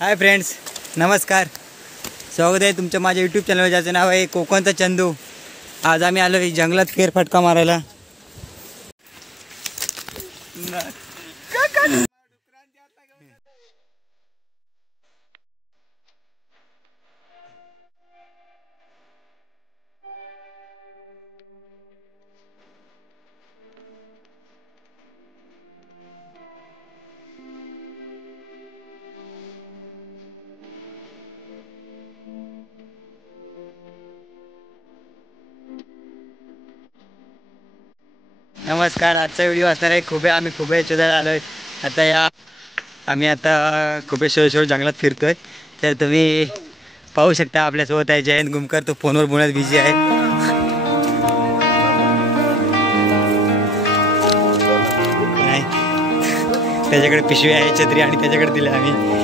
Hi friends, नमस्कार. स्वागत आहे तुमचं माझ्या यूट्यूब चॅनलवर, ज्याचं नाव आहे कोकणचा चंदू. आज आम्ही आलो जंगलात फेरफटका मारायला. नमस्कार. आजचा व्हिडिओ असणार आहे आम्ही खुबे शोधायला आलो आहे. आम्ही आता खुबे शोध जंगलात फिरतोय. तर तुम्ही पाहू शकता आपल्यासोबत आहे जयंत गुमकर. तो फोनवर बोलण्यात बिझी आहे. नाही, त्याच्याकडे पिशवी आहे, छत्री, आणि त्याच्याकडे दिलं आम्ही.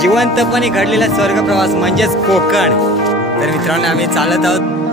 जिवंतपणे घडलेला स्वर्गप्रवास म्हणजेच कोकण. तर मित्रांनो, आम्ही चालत आहोत